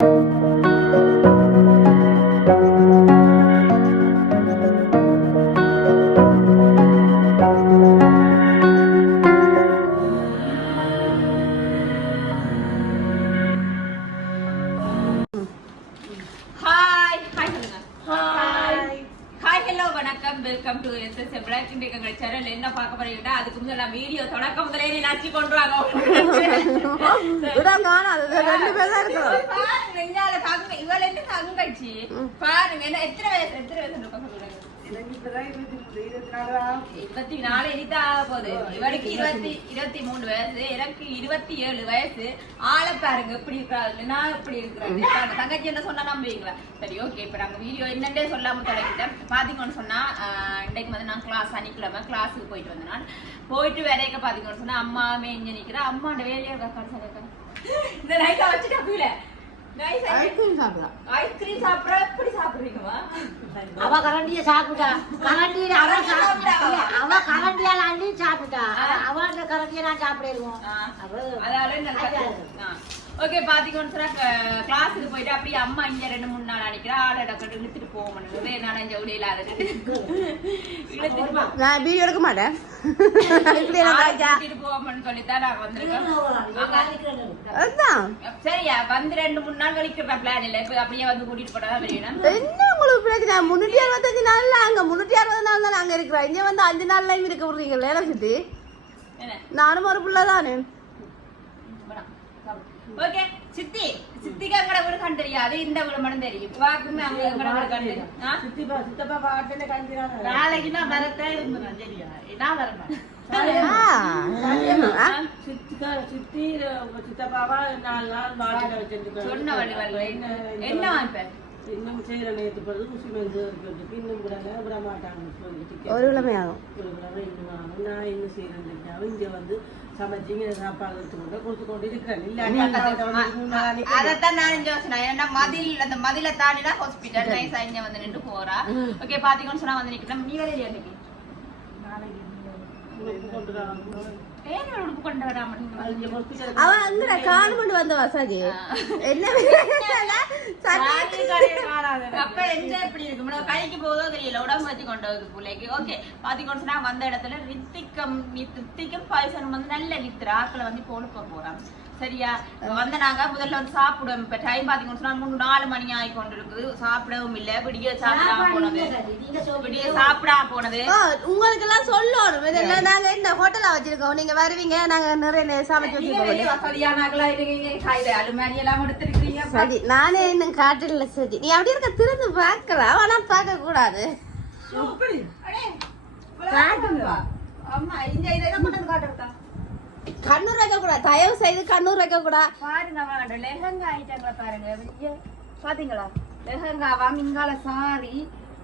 you. இருபத்தி இருபத்தி மூணு வயசு எனக்கு இருபத்தி ஏழு வயசு. ஆளை பாருங்க எப்படி இருக்கிறாள் நான் எப்படி இருக்கிறேன் தங்கச்சி என்ன சொன்னா நம்புவீங்களா? சரி ஓகே இப்ப நாங்க வீடியோ என்னென்னே சொல்லாம தொடங்கிட்டேன் பாத்தீங்கன்னு சொன்னா இன்னைக்கு வந்து நான் கிளாஸ் சனிக்கிழமை கிளாஸுக்கு போயிட்டு வந்தேன் நான் போயிட்டு வேலைக்க பாத்தீங்கன்னு சொன்னா அம்மா மேஞ்சு நிக்கிறேன் அம்மா வேலையை வேலையை இந்த நைட்டா வச்சுட்டா கீழே ஐஸ்கிரீம் சாப்பிடலாம் ஐஸ்கிரீம் சாப்பிட எப்படி சாப்பிடுறீங்கம்மா? அவ கரண்டிய சாப்பிட்டா. அவ சாப்பிட்டா. அவ கரண்டியால அள்ளி சாப்பிட்டா. அவன் கரண்டிய நான் சாப்பிடுவோம் ஓகே பாத்தீங்கன்னு சொன்னா கிளாஸுக்கு போயிட்டு அப்படியே அம்மா இங்க ரெண்டு மூணு நாள் அடிக்கிறா ஆளை டக்கட்டு இழுத்துட்டு போக மாட்டேங்குது நான் இங்க இழுத்துட்டு போ. நான் வீடியோ எடுக்க மாட்டேன். போவோம்னு சொல்லித்தான் நான் வந்திருக்கேன். அங்க- அதுதான் சரியா வந்து ரெண்டு மூணு நாள் கழிக்கிற பிளான் இல்ல. இப்ப அப்படியே வந்து கூட்டிட்டு போட்டா வேணும் என்ன உங்களுக்கு பிரச்சனை? முன்னூத்தி அறுபத்தஞ்சு நாள்ல அங்க முன்னூத்தி அறுபது நாள் தான் அங்க இருக்கிறோம் இங்க வந்து அஞ்சு நாள்ல இருக்க விடுறீங்களே எனக்கு என்ன? நானும் ஒரு பிள்ளை தானே. ஓகே சித்தி சித்திக்கு எங்கட வீடு கண்டு தெரியாது இந்த வீடு மட்டும் தெரியும். வாக்குமே அவங்க எங்கட வீடு கண்டு. தெரியும். ஆ? நாளைக்கு நான் வரத்தே இருந்தேன் சரியா நான் வரேன் ஆ. ஆ. சொன்ன வழி வரல. என்ன வாய்ப்ப? இன்னும் செய்யற நேற்று பிறகு குசி வந்து இருக்கிறதுக்கு இன்னும் விடல விட மாட்டாங்கன்னு சொல்லிட்டு ஒரு கிழமை ஆகும் ஒரு கிழமை இன்னும் ஆகும் நான் இன்னும் செய்யறேன் இங்க வந்து சமைச்சு இங்க சாப்பாடு எடுத்து கொண்டு கொடுத்து கொண்டு இருக்கிறேன். நிக்கணும். அதத்தான் நான் யோசனை ஏன்னா மதில் அந்த மதில தாண்டினா ஹாஸ்பிட்டல் நைஸ் இங்க வந்து நின்று போறா. ஓகே பாத்தீங்கன்னு சொன்னா வந்து நிக்கிறேன் நீ இன்னைக்கு? உடுப்பு கொண்டு கொண்டு அவன் அங்கட கான்மெண்ட் வந்த வசதி என்ன அப்ப எங்க எப்படி இருக்கு முன்ன கைக்கு போதோ தெரியல உடம்பு வச்சு கொண்டு வருது பிள்ளைக்கு ஓகே பாத்தீங்கன்னு சொன்னா வந்த இடத்துல ரித்திகம் ரித்திகம் பாயசனம் வந்து நல்ல வித்துற ஆக்களை வந்து பொழுப்ப போறான் சரியா? வந்த நாங்க முதல்ல வந்து சாப்பிடுவோம் இப்ப டைம் பாத்தீங்கன்னு சொன்னா மூணு நாலு மணி ஆகி கொண்டு இருக்குது சாப்பிடவும் இல்ல. விடிய சாப்பிடாம போனது. விடிய சாப்பிடாம போனது. உங்களுக்கு எல்லாம் சொல்லணும். இதெல்லாம் நாங்க இந்த ஹோட்டலா வச்சிருக்கோம். நீங்க வருவீங்க. நாங்க நிறைய சமைச்சு வச்சிருக்கோம். ஆட்களா இருக்கீங்க? கையில அலுமாரி எல்லாம் எடுத்திருக்கீங்க சரி நானே இன்னும் காட்டில சரி நீ அப்படி இருக்க திறந்து பார்க்கலாம் ஆனா பார்க்க கூடாது அடே, காட்டுங்க. அம்மா இந்த இதெல்லாம் வந்து காட்டுறதா? கண்ணூர் வைக்க கூடாது தயவு செய்து கண்ணூர் வைக்க கூடாது பாருங்க வாங்க லெஹங்கா ஐட்டங்களை பாருங்க. பாத்தீங்களா? லெஹங்காவாம் இங்கால சாரி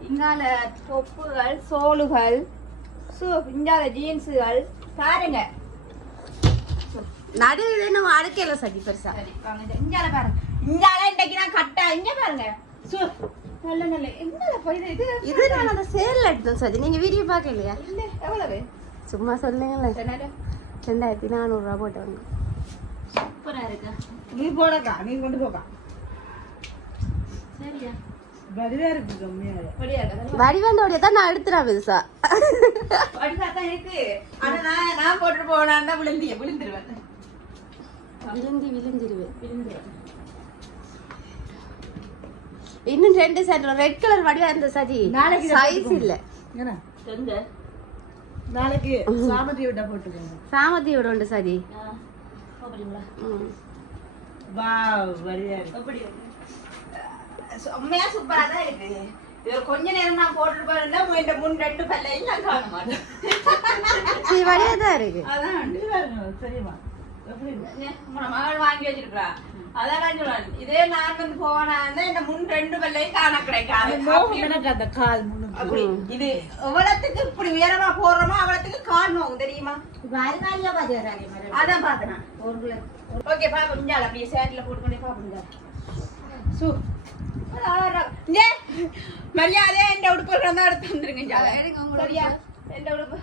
இங்கால தொப்புகள் சோளுகள் சு இங்கால ஜீன்ஸுகள் பாருங்க. நடு இன்னும் அடுக்கல சரி பெருசா இங்கால பாருங்க. இங்கால இன்னைக்கு நான் கட்டா இங்க பாருங்க. சு நல்ல நல்ல. இது இது நான் அந்த சேல்ல எடுத்தேன் சரி நீங்க வீடியோ பார்க்கலையா? இல்ல எவ்வளவு? சும்மா சொல்லுங்களேன் ரெண்டாயிரத்தி நானூறு ரூபா போட்டு வாங்க சூப்பரா இருக்கு நீ போடக்கா நீ கொண்டு போக்கா சரியா வடிவா இருக்கு தான் நான் எடுத்துறேன் பெருசா இருக்கு நான் நான் போட்டுட்டு போனா விழுந்திய விழுந்துருவேன் விழுந்தி விழுந்திருவேன் இன்னும் ரெண்டு செட் ரெட் கலர் வடிவா இருந்த இதை சைஸ் இல்ல என்ன நாளைக்கு சாமதி விட்டா போட்டுக்கோங்க. சாமத்தியோட உண்டு சரி? செம்மையா சூப்பரா தான் இருக்கு. கொஞ்ச நேரம் நான் போட்டுட்டு போயிருந்தா இந்த முன் ரெண்டு பல்லையும் நான் காண மாட்டேன். தான் இருக்கு. அதான் எப்படி மகள் வாங்கி வச்சிருக்கா? அதான் இதே நான் வந்து போனா இந்த முன் ரெண்டு பல்லையும் காண கிடைக்காது அப்படி- எனக்கு அந்த கால் முன்னு அப்படி இது எவ்வளவுக்கு இப்படி உயரமா போடுறோமோ அவ்வளவுக்கு கால் நோகும் தெரியுமா அதான் பார்த்தேன் ஓகே அப்படியே சேட்டில் போட்டுக்கொண்டே சு மரியாதை என் உடுப்பு தான் எடுத்து வந்துருங்க சரியா என் உடுப்பு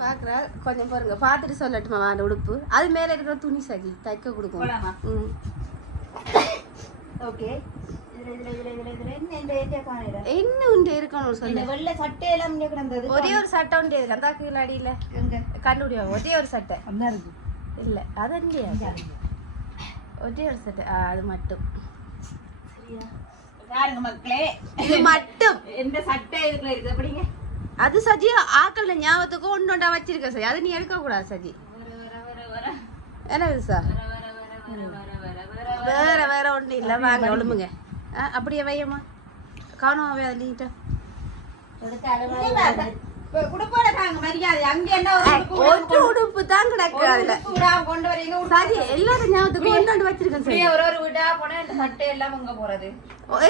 பாக்குறா கொஞ்சம் பாருங்க பாத்துட்டு சொல்லட்டுமா அந்த உடுப்பு அது மேல இருக்கிற துணி சரி தைக்க கொடுக்கும் ம் ஓகே என்ன உண்டு இருக்கணும் சொல்லு வெள்ளை கிடந்தது ஒரே ஒரு சட்டை உண்டு இருக்கு அந்த கீழ அடியில. ஒரே ஒரு சட்டை. இருக்கு. இல்ல அது இல்லையா ஒரே ஒரு சட்டை. அது மட்டும். பாருங்க மக்களே? இது மட்டும். எந்த சட்டை இதுல இருக்கு? அப்படிங்க அது சஜி ஆக்கல்ல ஞாபகத்துக்கு ஒன்று ஒன்றா வச்சிருக்க சஜி? அது நீ எடுக்க கூடாது சஜி என்ன சார்? வேற வேற ஒன்றும் இல்லை. வாங்க ஒழும்புங்க ஆ அப்படியே வையம்மா. காணும் வே நீட்ட எடுத்து அளவா குடுப்பாட தாங்க மரியாதை அங்க என்ன ஒரு உடுப்பு தான் கிடக்கு அதுல. கொண்டு வரீங்க. சரி எல்லாரும் ஞாபகத்துக்கு ஒன்று வச்சிருக்கேன் சரி ஒரு ஒரு வீடா போனா இந்த சட்டை எல்லாம் உங்க போறது.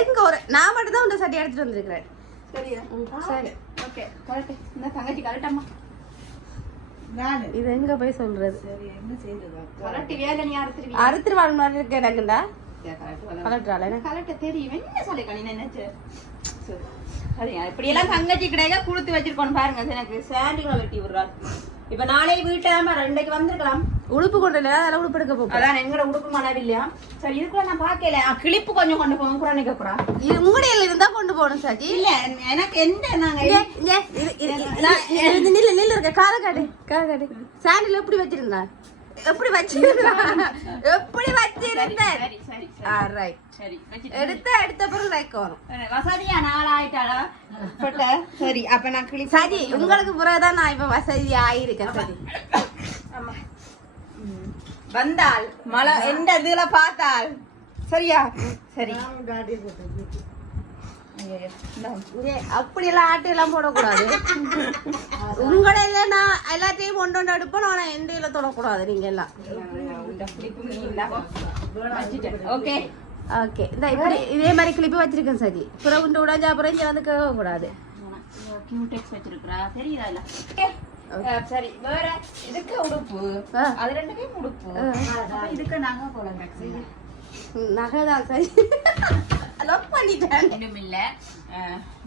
எங்க ஒரு நான் மட்டும் தான் உண்ட சட்டை எடுத்துட்டு வந்திருக்கிறேன். சரியா? சரி. ஓகே. கரெக்ட் இந்த தங்கச்சி கரெக்டாமா நானு இது எங்க போய் சொல்றது? அறுத்துட்டு வாழ் மாதிரி இருக்கு எனக்குண்டா கலட்டுறாள். கரெக்ட் தெரியும். என்ன சொல்லி கணி நினைச்சு சரியா? இப்படி எல்லாம் தங்கச்சி கிடைக்க கொடுத்து வச்சிருக்கோம் பாருங்க எனக்கு சாண்டிகளை வெட்டி விடுறாள். இப்ப நாளை வீட்டுல ரெண்டைக்கு வந்திருக்கலாம். உடுப்பு கொண்டு இல்லை அதில் உடுப்பு எடுக்க போகும் அதான் எங்கட உடுப்பு மனவில்லையா? சரி இதுக்குள்ள நான் பாக்கல ஆ, கிளிப்பு கொஞ்சம் கொண்டு போவோம் கூட நிக்க கூடாது இது மூடையில் இருந்தா கொண்டு போகணும் சாஜி. இல்ல எனக்கு எந்த நாங்க நில்லு நில்லு இருக்க காதை காட்டு காதை காட்டு. சாண்டில் எப்படி வச்சிருந்தா? எப்படி வச்சிருந்தா? எப்படி வச்சிருந்த எடுத்த எடுத்த பிறகு லைக் வரும். வசதியா நாள் ஆயிட்டாளா சரி அப்ப நான் கிளி சரி உங்களுக்கு பிறகுதான் நான் இப்ப வசதி ஆயிருக்கேன் சரி ஆமா. வந்தால் மழை எந்த இதுல பார்த்தால்? சரியா? சரி. ஐயையோ, இந்தாங்க. இங்க அப்படி எல்லாம் ஆட்டு எல்லாம் போடக்கூடாது. உங்கள நான் எல்லாத்தையும் கொண்டு வந்து எடுப்போம். ஆனா எந்த இல தொடக்கூடாது நீங்க எல்லாம். ஓகே. ஓகே. இந்த இப்படி இதே மாதிரி கிளிப்பு வச்சிருக்கேன் சரி பிறகு உண்டு உடஞ்சா அப்புறம் இங்க வந்து கேட்க கூடாது கியூடெக்ஸ் வச்சிருக்கிறா. தெரியுதா இல்ல சரி. வேற இதுக்கு உடுப்பு. அது ரெண்டுக்கும் உடுப்பு. இதுக்கு நாங்க போலாம் நகைதான் சரி. லொக் பண்ணிட்டேன். இன்னும் இல்ல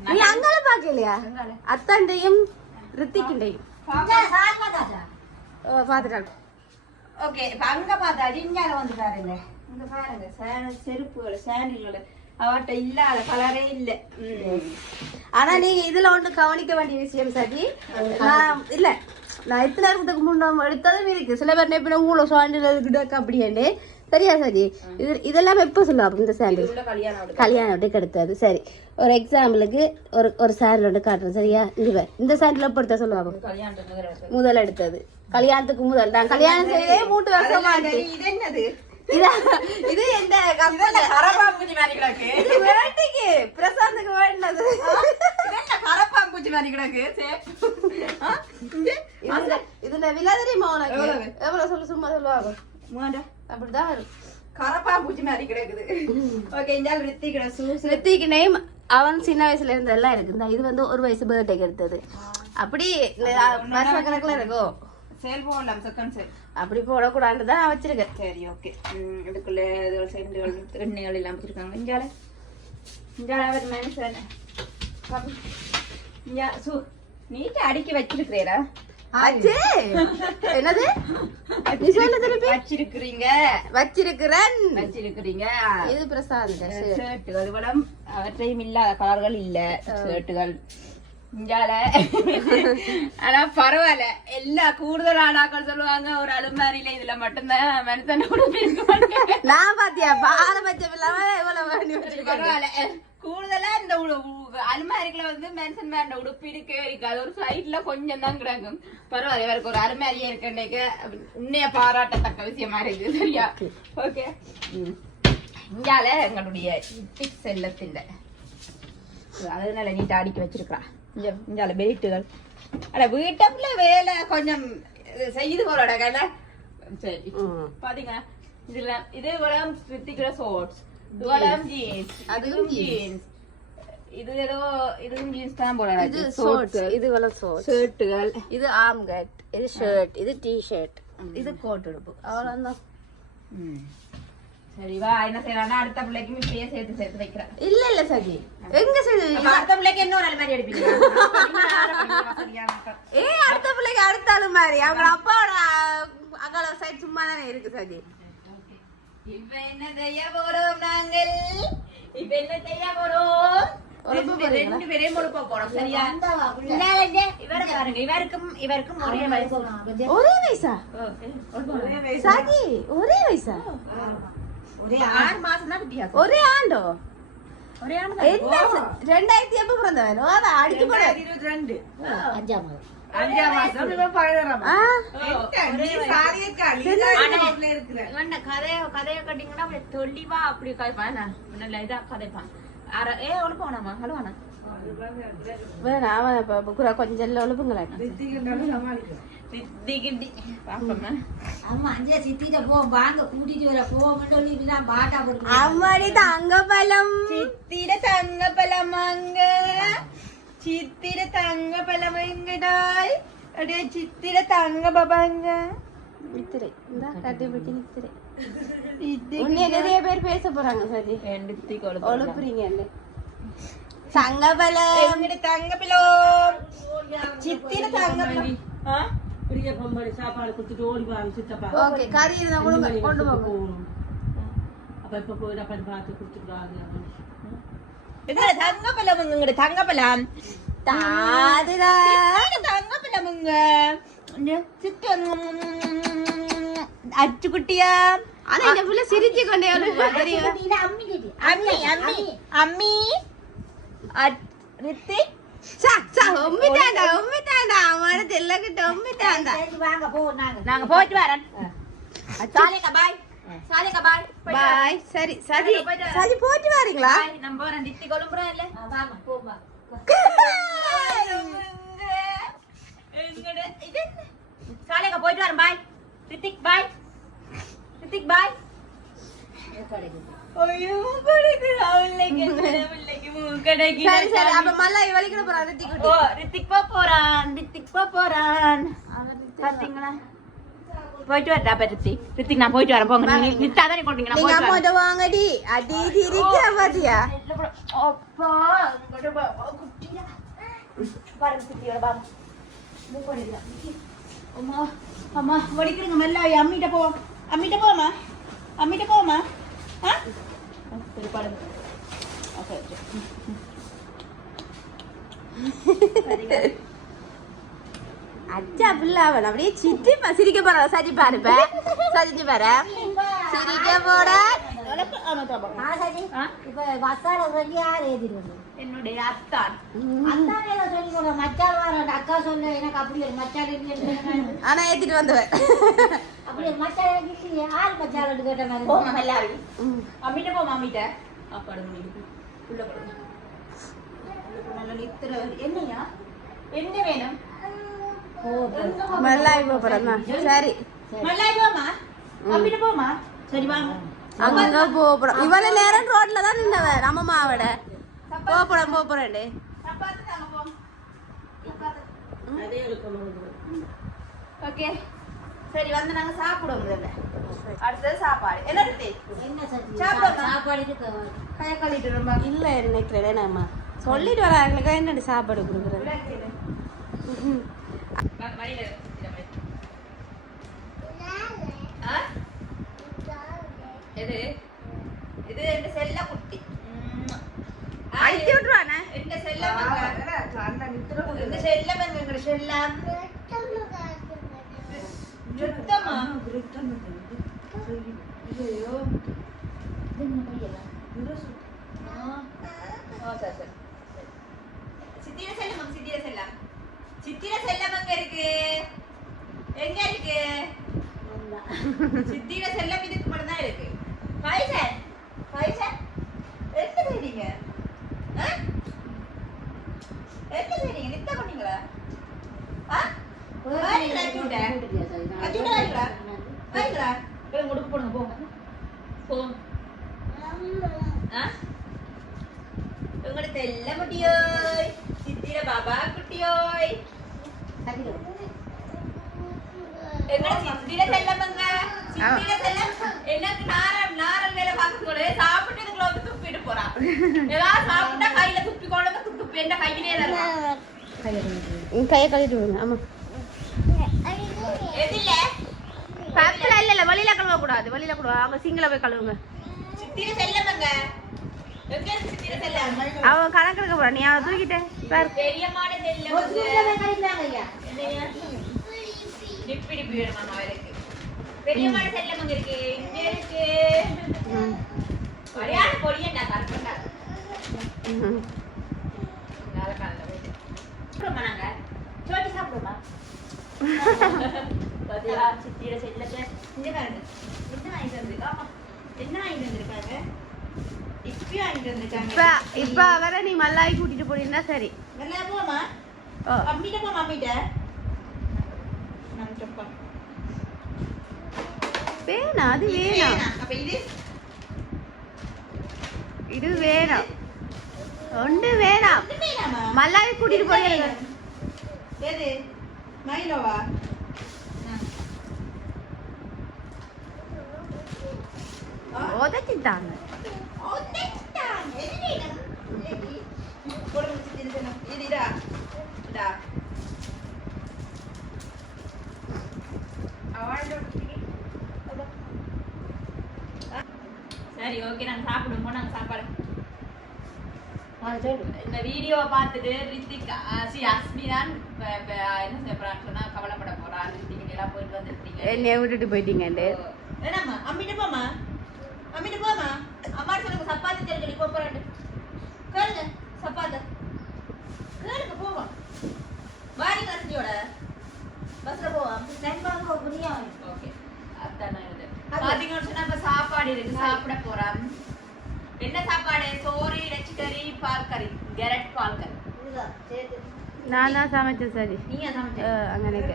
நீ அங்கால பாக்கலையா? அத்தாண்டையும் ரித்திக்கிண்டையும். ஓ பாத்துட்டாங்க. ஓகே இப்ப அங்க பார்த்தா இஞ்சால வந்து பாருங்க. இங்க பாருங்க சேனல் செருப்புகள் சேனல்கள் அவட்ட இல்லாத கலரே இல்ல. ஆனா நீங்க இதுல ஒண்ணு கவனிக்க வேண்டிய விஷயம் சரி நான் இல்ல நான் எத்தனை நேரத்துக்கு முன்ன எடுத்ததும் இருக்கு. சில பேர் எப்படி ஊழ சாண்டில் கிடக்கு அப்படியே சரியா சரி இது இதெல்லாம் எப்போ சொல்லுவாங்க இந்த சாண்டில் கல்யாணம். கல்யாணத்துக்கு எடுத்தது சரி ஒரு எக்ஸாம்பிளுக்கு ஒரு ஒரு சாண்டில் ஒன்று காட்டுறேன் சரியா? பாரு. இந்த சாண்டில் எடுத்த சொல்லுவாங்க. முதல் எடுத்தது. கல்யாணத்துக்கு முதல். நான் கல்யாணம் செய்தே மூன்று வருஷமா இது என்னது? இதா- எந்த கரப்பாம்பூச்சி மாதிரி கிடக்கு? இது வேட்டைக்கு. பிரசாந்துக்கு வேண்டது கரப்பாம்பூச்சி மாதிரி கிடக்கு? இதுல விலை தெரியுமா உனக்கு எவ்வளவு? சொல்லு சும்மா சொல்லுவாங்க. அப்படிதான் கரப்பாம்பூச்சி மாதிரி கிடக்குது. ஓகே இந்த ரித்தி கிட சூஸ் ரித்திக்கு நேம் அவன் சின்ன வயசுல இருந்து எல்லாம் இருக்கு. இந்த இது வந்து ஒரு வயசு பர்த்டேக்கு எடுத்தது. அப்படி வருஷ கணக்குல இருக்கும். சேல் போடலாம் செகண்ட் சேல். அப்படி போடக்கூடாதுன்னு தான் நான் வச்சிருக்கேன். சரி ஓகே இதுக்குள்ள சேர்ந்துகள் எண்ணெய்கள் எல்லாம் வச்சிருக்காங்க. இஞ்சால? இஞ்சால அவர் மனுஷன். இஞ்சா சு நீட்டா அடுக்கி வச்சிருக்கிறீரா? என்னது? வச்சிருக்கிறீங்க. வச்சிருக்கிறேன். வச்சிருக்கிறீங்க. இது பிரசாந்த் ஷர்ட்டுகள் இவ்வளவு அவற்றையும் இல்லாத கலர்கள் இல்ல. ஷர்ட்டுகள் இஞ்சால ஆனா பரவாயில்ல. எல்லா கூடுதல் ஆனாக்கள் சொல்லுவாங்க ஒரு அலுமாரியில இதுல மட்டும்தான் மனுஷன் உடுப்பு இருக்க மாட்டேன் நான் பாத்தியா? பாரபட்சம் இல்லாம இவ்வளவு வச்சிருக்கேன் பரவாயில்ல. கூடுதலா இந்த அலுமாரிக்குள்ள வந்து மென்ஷன் வேண்ட உடுப்பு இருக்கவே இருக்காது ஒரு சைட்ல கொஞ்சம் தான் கிடக்கும். பரவாயில்ல இவருக்கு ஒரு அலுமாரியே இருக்கேன்டேக்க உன்னைய பாராட்டத்தக்க விஷயமா இருக்கு சரியா? ஓகே இங்கால எங்களுடைய செல்லத்தின் அதனால நீட்டா அடுக்கி வச்சிருக்கா இங்கால பெல்ட்டுகள் அட வீட்டுக்குள்ள வேலை கொஞ்சம் செய்து போறோட கதை சரி. பாத்தீங்க? இதுல இது வளம் ஸ்ருத்திக்கிற ஷார்ட்ஸ் வளம் ஜீன்ஸ் அதுவும் ஜீன்ஸ் இது ஏதோ இதுவும் ஜீன்ஸ் தான் போல இது ஷோர்ட்ஸ் இது வள ஷோர்ட்ஸ் ஷர்ட்டுகள் இது ஆர்ம் கட் இது ஷர்ட் இது டி ஷர்ட் இது கோட் உடுப்பு. அவ்வளவுதான். என்ன செய்யறானா அடுத்த பிள்ளைக்கும் இப்படியே சேர்த்து சேர்த்து வைக்கிறேன். இல்ல இல்ல சஜி எங்க அடுத்த பிள்ளைக்கு என்ன ஒரு அலுமாரி எடுப்பீங்க ஏ அடுத்த பிள்ளைக்கு அடுத்த மாதிரி. அவங்க அப்பாவோட அகால சைட் சும்மா தானே இருக்கு இப்ப என்ன செய்ய போறோம் நாங்கள்? இப்ப என்ன செய்ய போறோம்? உழுப்ப ரெண்டு- பேரையும் உழுப்ப போறோம். சரியா? வந்தவா புள்ள. இவரை பாருங்க இவருக்கும் இவருக்கும் ஒரே வயசு. ஒரே வயசா? ஒரே வயசா. ஒரே வித்தியாசம் ஒரே ஆண்டோ? ஒரே ஆண்டு என்ன ரெண்டாயிரத்தி எப்ப பிறந்தவன் ஓ, அதான் அடிச்சு போட. இருபத்தி ரெண்டு. அஞ்சாம் மாதம். அஞ்சாம் மாசம் இவன் பதினாறாம் ஆ. மாசம். நீ சாரியை காலி, நான் வீட்டுல இருக்கிறேன். இவன் கதைய கதைய கட்டிங்கன்னா அப்படி தெளிவா அப்படி கதைப்பான் நல்ல இதா கதைப்பான் அர ஏ ஒழுப்ப வேணாமா அவன் கொஞ்சம் ஒழுப்புங்களா ரித்திகனாலும் சமாளிக்கிறேன். திட்டி கிட்டி பாப்போமா. அம்மா அஞ்சே சித்திட்ட போ வாங்க கூட்டிட்டு வர போவோம்னு சொல்லிட்டு நான் பாட்டா போட்டு அம்மாடி தங்க பழம் சித்திர தங்க பழமாங்க சித்திர தங்க பழமங்கடாய் அடே சித்திர தங்க பபாங்க நித்திரை. இந்த கட்டி பிடிச்சி நித்திரை. உன்னைய நிறைய பேர் பேச போறாங்க சரி எண்டுத்தி ஒழுப்புறீங்க தங்க பழம் எங்கட தங்க பழம் பழம்? பிரிய பொம்பளை சாப்பாடு கொடுத்துட்டு ஓடி வாங்க சித்தப்பா. ஓகே கறி இருந்தா கொண்டு போங்க போகணும். அப்ப இப்ப போய் அப்ப பார்த்து கொடுத்துட்டு தங்க பழம் எங்கட தங்க பழம் தாதுடா. தங்க பழமுங்க சிக்கன் அச்சு குட்டியா? ஆனா இந்த புள்ள சிரிச்சு கொண்டே அம்மி அம்மி. அம்மி ரித்திக்? உம்மிட்டாண்டா உம்மிட்டாண்டா அவன தெல்லக்கிட்ட உம்மிட்டாண்டா சரி, வாங்க போ நாங்க நாங்க போயிட்டு வரேன். சாலிகா பாய் சாலிகா பாய் பாய் சரி சரி. போயிட்டு வரேன். சரி போயிட்டு வரீங்களா? பாய் நம்ம போறேன் ரித்திக் கொழும்புறேன் இல்ல? ஆ, வாங்க போமா சாலிகா போயிட்டு வரேன். பாய் ரித்திக் பாய் ரித்திக் பாய் ஐயோ சரி சரி அப்ப மல்லாய் வலிக்கிட போறான் ரித்தி குட்டி. ஓ ரித்திக் போ போறான் ரித்திக் போ போறான். பாத்தீங்களா? போயிட்டு வரட்டா அப்ப ரித்திக். ரித்திக் நான் போயிட்டு வரேன். போங்க நீங்க நித்தா தானே கொண்டீங்க நான் நீங்க போயிட்டு வரேன். அம்மாட்ட வாங்கடி. அடி திரிக்க பாத்தியா அப்பா இங்கட பா குட்டியா. பாருங்க குட்டியோட பாருங்க மூக்கடைக்கு அம்மா அம்மா வடிக்கிறீங்க மெல்ல அம்மிட்ட போ. அம்மிட்ட போமா அம்மிட்ட போமா ஆ? சரி பாருங்க. ஓகே அச்சா பிள்ளை அவன் அப்படியே சித்தி பா சிரிக்க போறா. சரி பாரு பா சரிச்சு பாரு. சிரிக்க போற? இப்ப சொல்லி யார் வந்தது? என்னுடைய அத்தான். அத்தானே ஏதோ சொல்லி போடுறா, மச்சான் வரான். அக்கா சொல்ல எனக்கு அப்படி ஒரு ஆனா ஏத்திட்டு வந்தவன். அப்படி இல்லையே. யார் மச்சான் கேட்ட மாதிரி. போமா எல்லாரும். ம். அம்மிட்ட போமா அம்மிட்ட அப்பாடு உள்ள போடுங்க நல்ல நித்திர என்னையா? என்ன வேணும்? மல்லாய் போறா சரி. மல்லாய் போமா அம்மிட்ட போமா சரி வாங்க. அங்க போறோம் இவ்வளவு நேரம் ரோட்ல தான் நின்னவன் நம்ம மாவட. போறோம் போறேன் ஓகே. சரி வந்து நாங்க சாப்பிடுவோம் முதல்ல. அடுத்தது சாப்பாடு. என்ன? சாப்பிடுமா? சாப்பாடு. கைய கழுவிட்டு ரொம்ப இல்ல நினைக்கிறேன் நம்ம சொல்லிட்டு வர எங்களுக்கு என்னடி சாப்பாடு கொடுக்குறது? எது? இது என் செல்ல குட்டி. அழிச்சு விட்டுருவானே? என் செல்ல இந்த செல்லம் எங்க செல்லம் சுத்தமா ஐயோ ஆ, சரி, சரி. சித்திர செல்லம் சித்திர செல்லம் சித்திர செல்லம் எங்க இருக்கு எங்க இருக்கு சித்திர செல்லம் இதுக்கு மட்டும் தான் இருக்கு பைசன் பைசன் என்ன செய்றீங்க நித்த பண்ணீங்களா ஆ வாரிங்களா போடுங்க போங்க போ உங்களோட தெல்ல குட்டியோய் சித்திர பாபா குட்டியோய் எங்கட சித்திர செல்லமங்க சித்திர செல்லம் எனக்கு நாரல் நாரல் வேலை பார்க்கக்கூட சாப்பிட்டு இதுக்குள்ள வந்து துப்பிட்டு போறான் ஏதாவது சாப்பிட்டா கையில துப்பி கொண்டு துப்பி என்ன கையிலே கையை கழுவிட்டு விடுங்க ஆமா பக்கத்துல இல்ல இல்ல வெளியில கழுவ கூடாது வெளியில கழுவ அவங்க சிங்கில போய் கழுவுங்க. செல்லமங்க அவன் கணக்கெடுக்க போறான் நீ அவன் தூக்கிட்டே பாரு. பெரியமான ஒரு செல்லம் சூழ்நிலை கழிந்தாங்க ஐயா. இப்படி போயிடும் மாமா இருக்கு. இங்க இருக்கு. போயிட்டு. சாப்பிடுமா நாங்க? சோட்டி சாப்பிடுமா பாத்தியா சித்திர செல்லத்தை. பாருங்க. என்ன வாங்கிட்டு வந்திருக்கா? என்ன வாங்கிட்டு வந்திருக்காங்க? இப்பயும் வாங்கிட்டு வந்திருக்காங்க. இப்ப அவரை நீ மல்லாய் கூட்டிட்டு போனீங்கன்னா சரி. நல்லா போமா அம்மிட்ட போ வேணாம் அது வேணாம் அப்ப இது? இது வேணாம். ஒன்று வேணாம் மல்லாய் கூட்டிட்டு போறீங்க எது மயிலோவா உதச்சிட்டாங்க சரி ஓகே நாங்க சாப்பிடுவோம் நாங்க சாப்பாடு அது சொல்லு இந்த வீடியோவை பார்த்துட்டு ரித்திக் சி அஸ்மி தான் இப்ப- இப்ப என்ன செய்ய போறான்னு சொன்னா கவலைப்பட போறா. ரித்திக் எல்லாம் போயிட்டு வந்துருக்கீங்க. என்னைய விட்டுட்டு போயிட்டீங்கண்டு என்னம்மா அம்மிட்ட போமா அம்மிட்ட போமா அம்மா சொல்லுங்க சப்பாத்தி தெரிஞ்சு போறாண்டு கேளுங்க சப்பாத்த. கேளுங்க போவோம். வாரி கரண்டியோட. பஸ்ல போவோம். நண்பர்கள் புரியும் ஓகே. அதான் பாத்தீங்கன்னு சொன்னா இப்ப சாப்பாடு இருக்கு. சாப்பிட போறோம். என்ன சாப்பாடு? சோறு இறைச்சிக்கறி பால் கறி. கேரட் பால் கறி. நான் தான் சமைச்சேன் சரி. நீங்க சமைச்ச? அங்கனைக்கு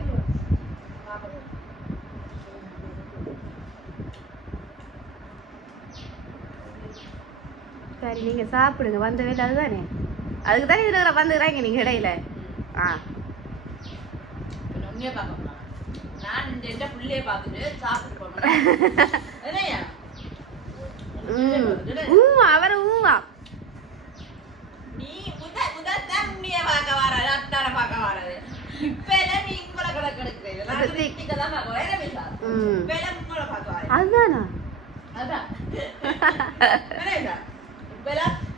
சரி நீங்க சாப்பிடுங்க. வந்த வேலை அதுதானே? அதுக்கு தானே இதுல வந்துக்கிறாங்க நீங்க இடையில? ஆ. கொஞ்சம் உண்மையா பார்க்க நான் எந்த புள்ளைய பார்த்துட்டு சாப்பிட்டு போனேன் அவரை ஊவா நீ முத முதல் தான் உண்மைய பார்க்க வராது அத்தான பார்க்க வராது அதுதானா அதான்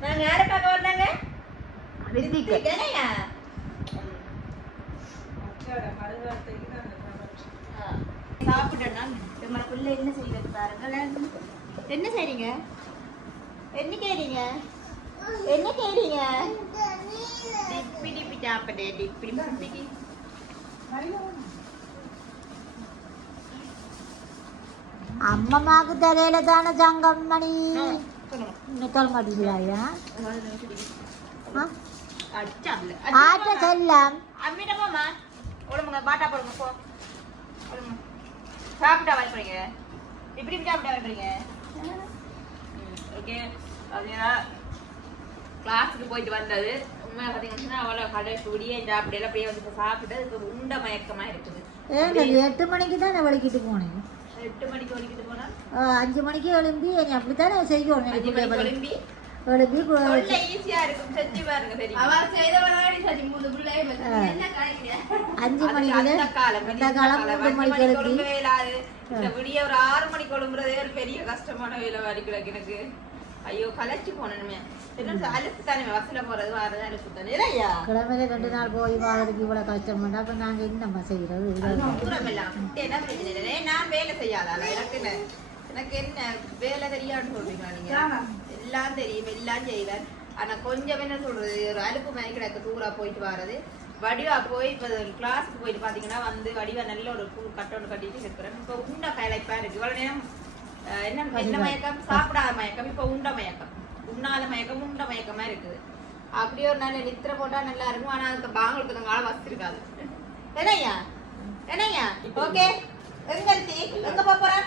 நாங்க யாரை பார்க்க வந்தாங்க சாப்பிட்டேன்னா நம்மளுக்குள்ள என்ன செய்வது பாருங்களேன் என்ன செய்றீங்க? என்ன கேறீங்க என்ன கேறீங்க டிப்பி டிப்பி சாப்பிட்டே டிப்பி டிப்பி. அம்மம்மாவுக்கு தெரியல தானே சங்கம் மணி? இன்னும் சொல்ல மாட்டேங்கிறாயா அடிச்சாப்ல ஆட்ட செல்லம். அம்மிடமாமா உடம்புங்க பாட்டா போடுங்க போ. சாப்பிட்டா வரப்படுறீங்க இப்படி சாப்பிட்டா வரப்படுறீங்க ஓகே பார்த்தீங்கன்னா கிளாஸுக்கு போயிட்டு வந்தது. உண்மையாக பார்த்தீங்கன்னா அவ்வளோ கடை குடியே சாப்பிடல அப்படியே வந்து சாப்பிட்டு இப்போ உண்ட மயக்கமாக இருக்குது. எட்டு மணிக்கு தான் வலிக்கிட்டு போனேன். எட்டு மணிக்கு ஒலிக்கிட்டு போனா? அஞ்சு மணிக்கு எழும்பி அப்படித்தானே செய்யணும் அஞ்சு மணிக்கு எழும்பி? அஞ்சு மணிக்கு அந்த காலம் மூன்று மணிக்கு விடிய ஒரு ஆறு மணிக்கு ஒரு பெரிய கஷ்டமான வேலை வரைக்கும் எனக்கு. ஐயோ கலைச்சு இல்லையா? கிழமையில ரெண்டு நாள் போய் வாழறதுக்கு இவ்வளவு கஷ்டமாட்டா அப்ப நாங்க என்னம்மா செய்யறது? நான் வேலை செய்யாதால எனக்கு எனக்கு என்ன வேலை தெரியாதுன்னு சொல்றீங்களா நீங்க? எல்லாம் தெரியும் எல்லாம் செய்வேன். ஆனா கொஞ்சம் என்ன சொல்றது ஒரு அலுப்பு மாதிரி கிடக்கு தூரா போயிட்டு வர்றது. வடிவா போய் இப்போ கிளாஸ்க்கு போயிட்டு பாத்தீங்கன்னா வந்து வடிவா நல்ல ஒரு பூ கட்டோன்னு கட்டிட்டு இருக்கிறேன் இப்போ உண்ட கைலைப்பா இருக்கு. இவ்வளவு நேரம் என்ன என்ன மயக்கம்? சாப்பிடாத மயக்கம். இப்போ உண்ட மயக்கம். உண்ணாத மயக்கம் உண்ட மயக்கமா இருக்குது. அப்படியே ஒரு நல்ல நித்திர போட்டா நல்லா இருக்கும். ஆனா அதுக்கு பாங்களுக்கு நாங்க ஆள வச்சிருக்காது என்னய்யா? என்னய்யா? ஓகே எங்க இருக்கு எங்க போறேன்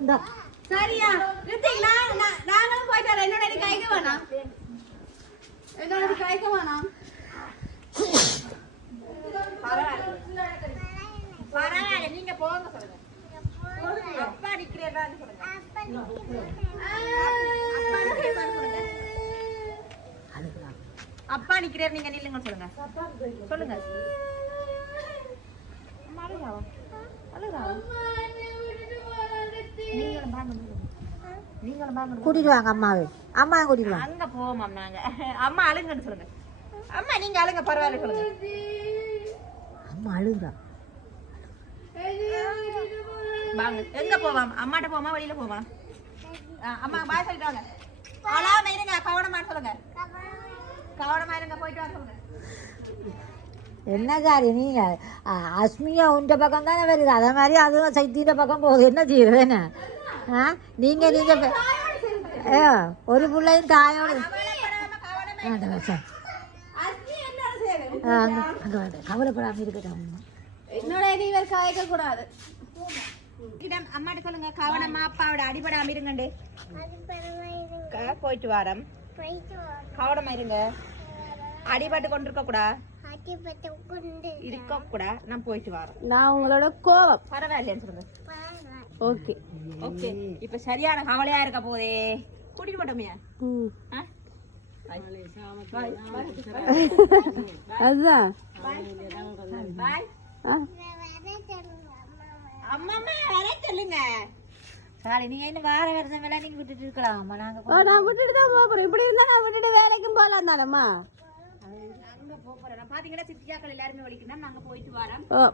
இந்த. சரியா. ரித்திக் நான் நான்- நாங்களும் போயிட்டு வரோம் என்னோட நீ கைக்க வேணாம் என்னோட நீ கைக்க வேணாம் பரவாயில்ல. நீங்க போங்க சொல்லுங்க. அப்பா சொல்லுங்க. அப்பா நிக்கிறார் நீங்க நில்லுங்க சொல்லுங்க. சொல்லுங்க. அம்மா அழுகாவா? கூட்டிட்டு வாங்க அம்மாவை. அம்மா கூட்டிட்டு வாங்க. அங்க போவோம் நாங்க அம்மா அழுங்கன்னு சொல்லுங்க. அம்மா நீங்க அழுங்க பரவாயில்ல சொல்லுங்க. அம்மா அழுகுறா. வாங்க எங்க போவாம்? அம்மாட்ட போமா வெளியில போவாம்? அம்மா பாய் சொல்லிட்டு வாங்க. அழாம இருங்க கவனமா சொல்லுங்க. கவனமா இருங்க போயிட்டு வாங்க சொல்லுங்க. என்ன காரி நீங்க ஆ, அஸ்மியா உண்ட பக்கம் தானே வருது. அதே மாதிரி அதுவும் சைத்தியோட பக்கம் போகுது. என்ன செய்யுது என்ன? ஆ? நீங்க நீங்க பே- ஏ, ஒரு பிள்ளையும் தாயோடு வேண்டாம் வச்சேன் அஸ்மி என்னோட சேவை ஆ, அங்க அங்க வேண்டாம் கவலைப்படாம இருக்கட்டும் என்னோட நீ இவர் கதைக்க கூடாது அம்மாட்ட சொல்லுங்க. கவனமா அப்பாவோட அடிபடாம இருங்கண்டு. க- போயிட்டு வாரம். கவனமா இருங்க. அடிபட்டு கொண்டு இருக்க கூடா இருக்க கூடா? நான் போயிட்டு வரேன். நான் உங்களோட கோவம். பரவாயில்லைன்னு சொல்லுங்க. ஓகே. ஓகே. இப்ப சரியான கவலையா இருக்க போதே. கூட்டிட்டு போட்டோமே. ம். ஆ? அதுதான். அம்மா அம்மா வர சொல்லுங்க சாரி நீங்க இன்னும் வார வருஷம் வேலை நீங்க விட்டுட்டு இருக்கலாம். நாங்க ஓ, நான் விட்டுட்டு தான் போறேன். இப்படி இருந்தா நான் விட்டுட்டு வேலைக்கும் போகலாம் தானம்மா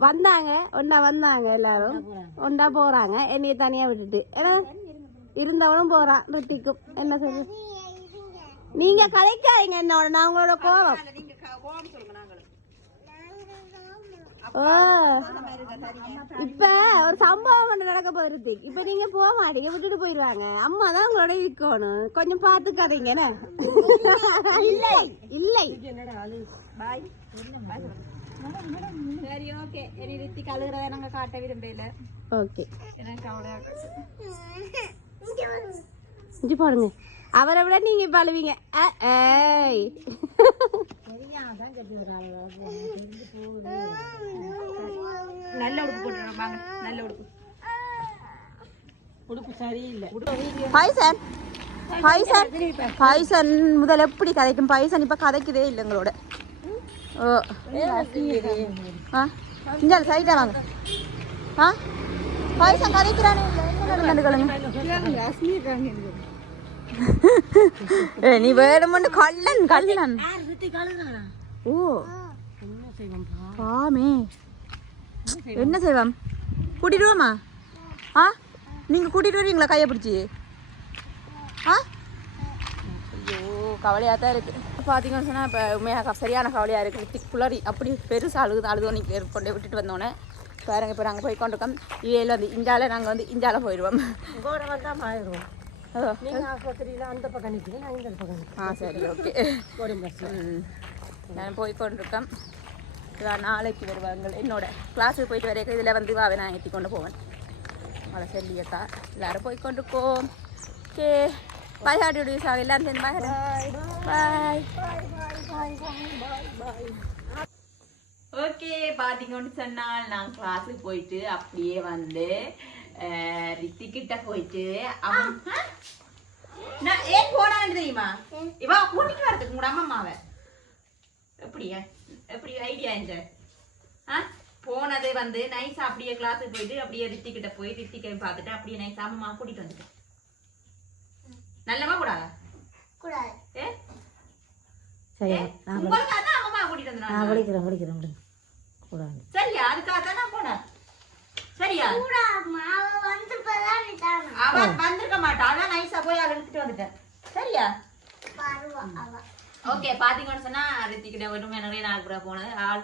வந்தாங்க. ஒன்னா வந்தாங்க எல்லாரும். ஒன்றா போறாங்க. என்னைய தனியா விட்டுட்டு. ஏன்னா இருந்தவனும் போறான் ரித்திக்கும் என்ன சொல்றது நீங்க கலைக்காதீங்க என்னோட. நான் உங்களோட கோவம் நீங்க க- கோவம் சொல்லுங்க நாங்களும் ஓ இப்ப ஒரு சம்பவம் ஒண்ணு நடக்க ரித்திக். இப்ப நீங்க போக மாட்டீங்க விட்டுட்டு போயிடுவாங்க அம்மா தான் உங்களோட இருக்கணும் கொஞ்சம் பாத்துக்காதீங்க? இல்லை. இல்லை. பாய் சரி ஓகே இனி ரித்திக் அழுகிறத நாங்க காட்ட விரும்பல. ஓகே எனக்கு பாருங்க. அவரை விட நீங்க இப்ப அழுவீங்க நல்ல உடுப்பு போட்டுறோம் வாங்க. நல்ல உடுப்பு. உடுப்பு சரியில்லை. பைசன். பைசன். பைசன் முதல்ல எப்படி கதைக்கும்? பைசன் இப்ப கதைக்கவே இல்லை எங்களோட. ஓ. ஆ. இங்க சைட்டா வாங்க. ஆ. பைசன் கதைக்கிறானே. ஏ நீ வேணுமென்று கள்ளன் கள்ளன். ஓ. என்ன செய்வோம் பாமே. என்ன செய்வோம்? கூட்டிட்டு வாமா ஆ? நீங்க கூட்டிட்டு வரீங்களா கையை பிடிச்சி? ஆ? ஐயோ கவலையாக தான் இருக்கு. பார்த்தீங்கன்னு சொன்னால் இப்போ உண்மையாக சரியான கவலையாக இருக்குது திக் புலரி அப்படி பெருசாக அழுகுது அழுது நீங்கள் கொண்டு விட்டுட்டு வந்தோடனே பாருங்க இப்போ நாங்கள் போய் கொண்டிருக்கோம் இவையில் வந்து இந்தியாவில் நாங்கள் வந்து இந்தியாவில் போயிடுவோம். உங்களோட வந்தா மாறிடுவோம் ஓ நீங்க ஆஸ்பத்திரியில அந்த பக்கம் நிற்கிறேன் நான் இந்த பக்கம் நிற்கிறேன் ஆ சரி ஓகே போடும் பஸ் ம். நான் போய் கொண்டிருக்கேன் இவன் நாளைக்கு வருவாங்க என்னோட கிளாஸுக்கு போயிட்டு வரைக்கும் இதில் வந்து வாவை நான் ஏற்றி கொண்டு போவேன் அவளை சொல்லியக்கா எல்லாரும் போய் கொண்டிருக்கோம் ஓகே பாய் ஹாடி டியூஸ் எல்லாரும் சேர்ந்து பாய் பாய் ஓகே பார்த்தீங்கன்னு சொன்னால் நான் கிளாஸுக்கு போயிட்டு அப்படியே வந்து ரித்திக்கிட்ட போயிட்டு அவன்? நான் ஏன் போனான்னு தெரியுமா இவ கூட்டிட்டு வரதுக்கு உங்க அம்மாவை எப்படியா எப்படி ஐடியா இந்த ஆ போனது வந்து நைஸ் அப்படியே கிளாஸுக்கு போயிட்டு அப்படியே ரித்திக்கிட்ட போய் ரித்திக்கை பார்த்துட்டு அப்படியே நைஸ் அம்மா கூட்டிட்டு வந்துட்டேன் நல்லவா கூடாதா ஏ சரி ஏ? நான் உங்களுக்கு அதான் அம்மா கூட்டிட்டு நான் வந்துடுறாங்க குடிக்கிறேன் குடிக்கிறேன் கூடாது சரியா அதுக்காக தான் நான் போனேன் சரியா? அவன் வந்திருக்க மாட்டான் அதான் நைஸா போய் அவளை எடுத்துட்டு வந்துட்டேன். சரியா? ஓகே பாத்தீங்கன்னு சொன்னா ரித்திக்கிட்ட ஒன்றுமே நிறைய நாள் கூட போனது. ஆள்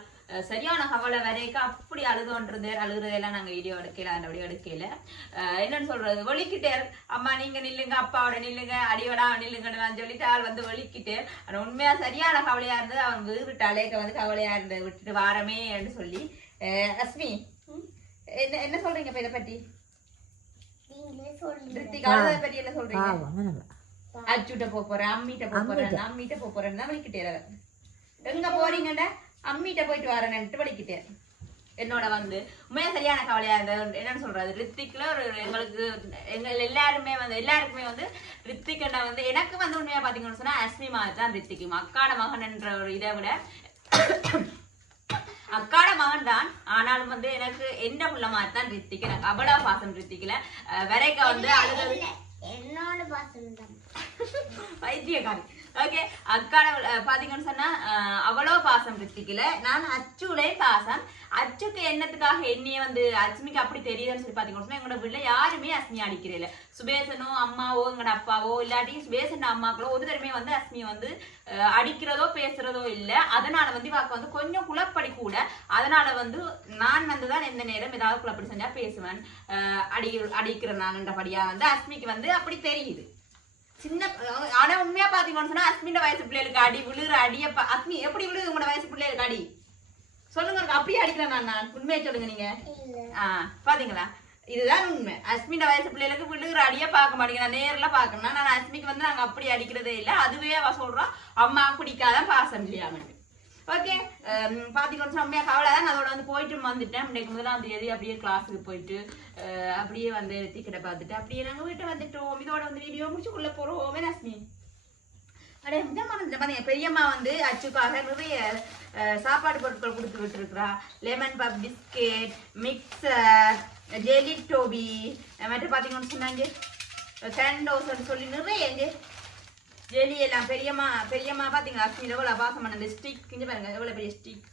சரியான கவலை வரைக்கும் அப்படி அழுதோன்றது அழுகுறதெல்லாம் நாங்க வீடியோ எடுக்கல அந்த வீடியோ எடுக்கல என்னன்னு சொல்றது? ஒலிக்கிட்டே அம்மா நீங்க நில்லுங்க அப்பாவோட நில்லுங்க அடியோட நில்லுங்கன்னு சொல்லிட்டு ஆள் வந்து ஒலிக்கிட்டு ஆனா உண்மையா சரியான கவலையா இருந்தது. அவன் வீட்டு அலேக்க வந்து கவலையா இருந்து விட்டுட்டு வாரமே சொல்லி. அஸ்மி என்ன என்ன சொல்றீங்க இதை பத்தி? ரித்திக் என்ன சொல்றீங்க? அச்சுட்ட போறேன் அம்மிட்ட போறேன் அம்மிட்ட போப் போறேன் தான் வலிக்கிட்டே எங்க போறீங்கடா அம்மிட்ட போயிட்டு வரேன்ட்டு வலிக்கிட்டே என்னோட வந்து உண்மையா சரியான கவலையா இருந்தது என்னன்னு சொல்றது? ரித்திக்ல ஒரு எங்களுக்கு எங்க எல்லாருமே வந்து எல்லாருக்குமே வந்து ரித்திக் அண்ணா வந்து எனக்கு வந்து உண்மையா பாத்தீங்கன்னு சொன்னா அஸ்மி மாதிரி தான் ரித்திக்கு. அக்காட மகன் என்ற ஒரு இதை விட அக்காட மகன் தான். ஆனாலும் வந்து எனக்கு எந்த புள்ள மாதிரி தான் ரித்திக். எனக்கு அவ்வளவு பாசம் ரித்திக்ல வரைக்க வந்து அழுது என்னோட பாசம் தான் பைத்தியக்காரி. ஓகே அக்காட பாத்தீங்கன்னு சொன்னா அவ்வளோ பாசம் ரித்திக்கல நான் அச்சுலே பாசம். அச்சுக்கு என்னத்துக்காக என்னைய வந்து அஸ்மிக்கு அப்படி தெரியுதுன்னு சொல்லி பாத்தீங்கன்னு சொன்னா எங்களோட வீட்டில் யாருமே அஸ்மி அடிக்கிறதில்ல சுபேசனோ அம்மாவோ எங்களோட அப்பாவோ இல்லாட்டி சுபேசன் அம்மாக்களோ ஒரு தடவை வந்து அஸ்மி வந்து அடிக்கிறதோ பேசுறதோ இல்லை. அதனால வந்து இவாக்கு வந்து கொஞ்சம் குழப்படி கூட. அதனால வந்து நான் வந்து தான் எந்த நேரம் ஏதாவது குழப்படி செஞ்சா பேசுவேன். அடி அடிக்கிற நான்ன்றபடியா வந்து அஸ்மிக்கு வந்து அப்படி தெரியுது. சின்ன ஆனா உண்மையா பாத்தீங்கன்னு சொன்னா அஸ்மியோட வயசு பிள்ளைகளுக்கு அடி விழுகிற அடிய அஸ்மி எப்படி விழுது உங்களோட வயசு பிள்ளைகளுக்கு அடி? சொல்லுங்க அப்படியே அடிக்கிறேன் நான் நான் உண்மையை சொல்லுங்க நீங்க. ஆ பாத்தீங்களா? இதுதான் உண்மை. அஸ்மியோட வயசு பிள்ளைகளுக்கு விழுகிற அடிய பார்க்க மாட்டேங்க நான் நேர்ல பார்க்கணும் நான் அஸ்மிக்கு வந்து நாங்க அப்படி அடிக்கிறதே இல்ல. அதுவே அவ சொல்றோம் அம்மா பிடிக்காதான் பாசம் செய்யாமல் ஓகே um, பாத்தீங்கன்னு சொன்னா கவலை. தான் அதோட வந்து போயிட்டு வந்துட்டேன். இன்னைக்கு முதலாம் தேதி அப்படியே கிளாஸுக்கு போயிட்டு uh, அப்படியே வந்து டிக்கெட்டை பார்த்துட்டு அப்படியே நாங்கள் வீட்டை வந்துட்டோம். இதோட வந்து வீடியோ முடிச்சுக்குள்ள போறோம். வேணாஸ்மி அடே இந்த மறந்துட்டேன். பாத்தீங்க பெரியம்மா வந்து அச்சுக்காக நிறைய uh, சாப்பாடு பொருட்கள் கொடுத்து விட்டுருக்குறா. Lemon puff biscuit mixture jelly toffee மற்றும் பார்த்தீங்கன்னு சொன்னாங்க. கேண்டோஸ்ன்னு சொல்லி நிறைய ஜெலி எல்லாம் பெரியம்மா பெரியம்மா பார்த்தீங்களா அஸ்மியில் எவ்வளோ பாசம் பண்ண இந்த ஸ்டிக் இங்கே பாருங்க எவ்வளோ பெரிய ஸ்டிக்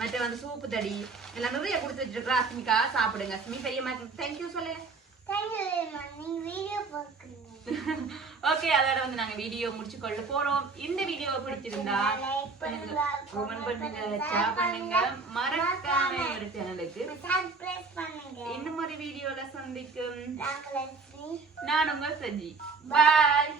மற்ற வந்து சூப்பு தடி. எல்லாம் நிறைய கொடுத்து வச்சிருக்கிறா அஸ்மிக்கா. சாப்பிடுங்க அஸ்மி. பெரியம்மா தேங்க்யூ சொல்லு. ஓகே அதோட வந்து நாங்க வீடியோ முடிச்சு கொள்ள போறோம். இந்த வீடியோ பிடிச்சிருந்தா கமெண்ட் பண்ணுங்க ஷேர் பண்ணுங்க மறக்காம ஒரு சேனலுக்கு இன்னும் ஒரு வீடியோல சந்திக்கும். நான் உங்க சஜி. பாய்